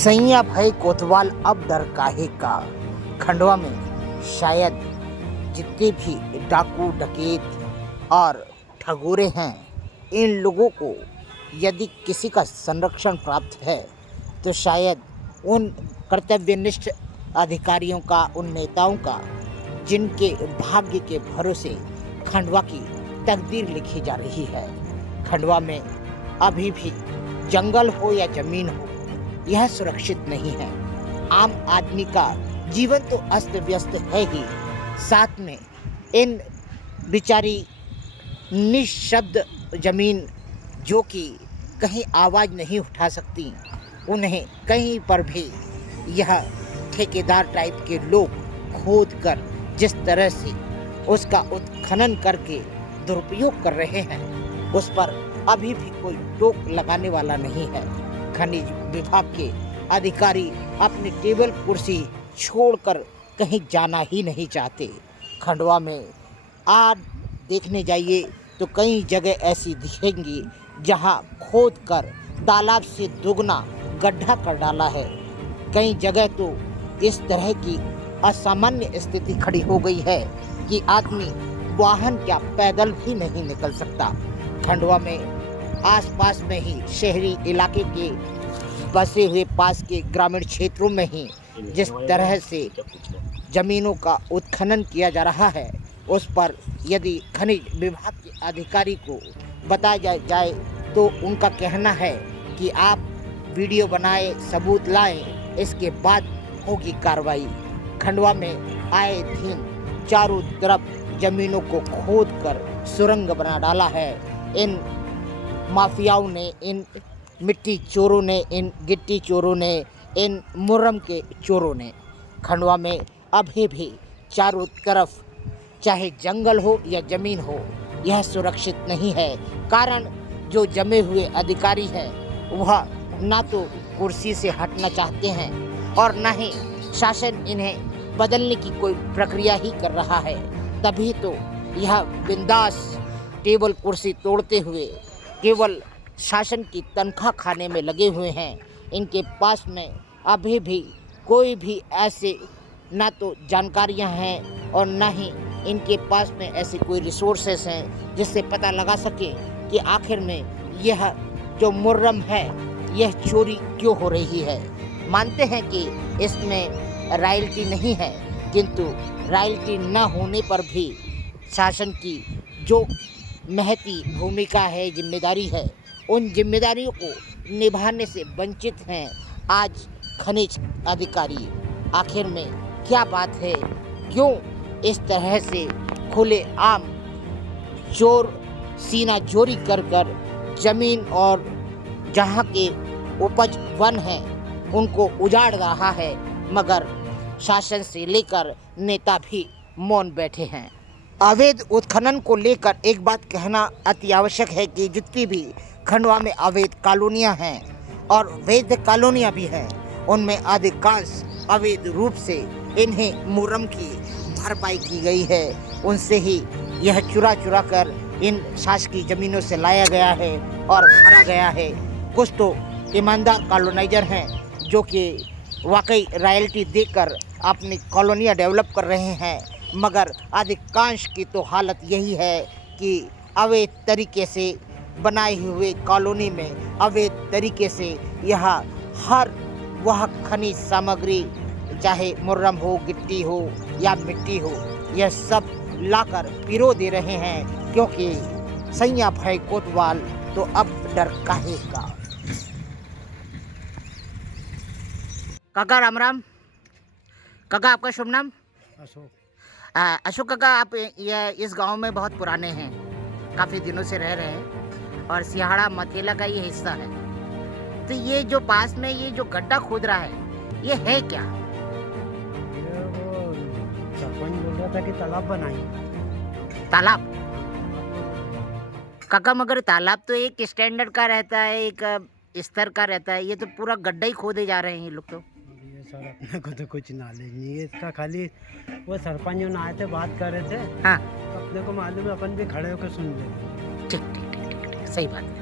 सैया भाई कोतवाल अब डर काहे का। खंडवा में शायद जितने भी डाकू डकैत और ठगोरे हैं, इन लोगों को यदि किसी का संरक्षण प्राप्त है तो शायद उन कर्तव्यनिष्ठ अधिकारियों का, उन नेताओं का जिनके भाग्य के भरोसे खंडवा की तकदीर लिखी जा रही है। खंडवा में अभी भी जंगल हो या जमीन हो, यह सुरक्षित नहीं है। आम आदमी का जीवन तो अस्त व्यस्त है ही, साथ में इन बेचारी निशब्द जमीन जो कि कहीं आवाज़ नहीं उठा सकती, उन्हें कहीं पर भी यह ठेकेदार टाइप के लोग खोद कर जिस तरह से उसका उत्खनन करके दुरुपयोग कर रहे हैं, उस पर अभी भी कोई टोक लगाने वाला नहीं है। खनिज विभाग के अधिकारी अपनी टेबल कुर्सी छोड़कर कहीं जाना ही नहीं चाहते। खंडवा में आज देखने जाइए तो कई जगह ऐसी दिखेंगी जहां खोद कर तालाब से दुगना गड्ढा कर डाला है। कई जगह तो इस तरह की असामान्य स्थिति खड़ी हो गई है कि आदमी वाहन क्या पैदल भी नहीं निकल सकता। खंडवा में आसपास में ही शहरी इलाके के बसे हुए पास के ग्रामीण क्षेत्रों में ही जिस तरह से जमीनों का उत्खनन किया जा रहा है, उस पर यदि खनिज विभाग के अधिकारी को बताया जाए तो उनका कहना है कि आप वीडियो बनाए, सबूत लाएं, इसके बाद होगी कार्रवाई। खंडवा में आए दिन चारों तरफ जमीनों को खोद कर सुरंग बना डाला है। इन माफियाओं ने, इन मिट्टी चोरों ने, इन गिट्टी चोरों ने, इन मुर्रम के चोरों ने। खंडवा में अभी भी चारों तरफ चाहे जंगल हो या ज़मीन हो, यह सुरक्षित नहीं है। कारण जो जमे हुए अधिकारी हैं वह ना तो कुर्सी से हटना चाहते हैं और ना ही शासन इन्हें बदलने की कोई प्रक्रिया ही कर रहा है। तभी तो यह बिंदास टेबल कुर्सी तोड़ते हुए केवल शासन की तनख्वाह खाने में लगे हुए हैं। इनके पास में अभी भी कोई भी ऐसे ना तो जानकारियां हैं और ना ही इनके पास में ऐसे कोई रिसोर्सेस हैं जिससे पता लगा सके कि आखिर में यह जो मुर्रम है यह चोरी क्यों हो रही है। मानते हैं कि इसमें रॉयल्टी नहीं है, किंतु रॉयल्टी न होने पर भी शासन की जो महती भूमिका है, जिम्मेदारी है, उन जिम्मेदारियों को निभाने से वंचित हैं आज खनिज अधिकारी। आखिर में क्या बात है, क्यों इस तरह से खुले आम चोर सीना चोरी कर कर जमीन और जहाँ के उपज वन हैं उनको उजाड़ रहा है, मगर शासन से लेकर नेता भी मौन बैठे हैं। अवैध उत्खनन को लेकर एक बात कहना अति आवश्यक है कि जितनी भी खंडवा में अवैध कॉलोनियां हैं और वैध कॉलोनियां भी हैं, उनमें अधिकांश अवैध रूप से इन्हें मुर्रम की भरपाई की गई है। उनसे ही यह चुरा चुरा कर इन शासकीय ज़मीनों से लाया गया है और भरा गया है। कुछ तो ईमानदार कॉलोनाइजर हैं जो कि वाकई रॉयल्टी देकर अपनी कॉलोनियाँ डेवलप कर रहे हैं, मगर अधिकांश की तो हालत यही है कि अवैध तरीके से बनाए हुए कॉलोनी में अवैध तरीके से यह हर वह खनिज सामग्री, चाहे मुर्रम हो, गिट्टी हो या मिट्टी हो, यह सब लाकर पिरो दे रहे हैं। क्योंकि सैया भाई कोतवाल तो अब डर काहे का। काका राम राम। काका आपका शुभ नाम? अशोक। अशोक काका, आप ये इस गांव में बहुत पुराने हैं, काफ़ी दिनों से रह रहे हैं और सिहाड़ा मथेला का ये हिस्सा है। तो ये जो पास में ये जो गड्ढा खोद रहा है ये है क्या? ये वो सरपंच बोल रहा था कि तालाब बनाइए। तालाब? काका मगर तालाब तो एक स्टैंडर्ड का रहता है, एक स्तर का रहता है, ये तो पूरा गड्ढा ही खोदे जा रहे हैं ये लोग तो। ये सर अपने को तो कुछ नॉलेज नहीं है इसका, खाली वो सरपंच जो आए थे बात कर रहे थे। हाँ तो अपने को मालूम है, अपन भी खड़े होकर सुन ले। ठीक ठीक ठीक ठीक ठीक, सही बात है।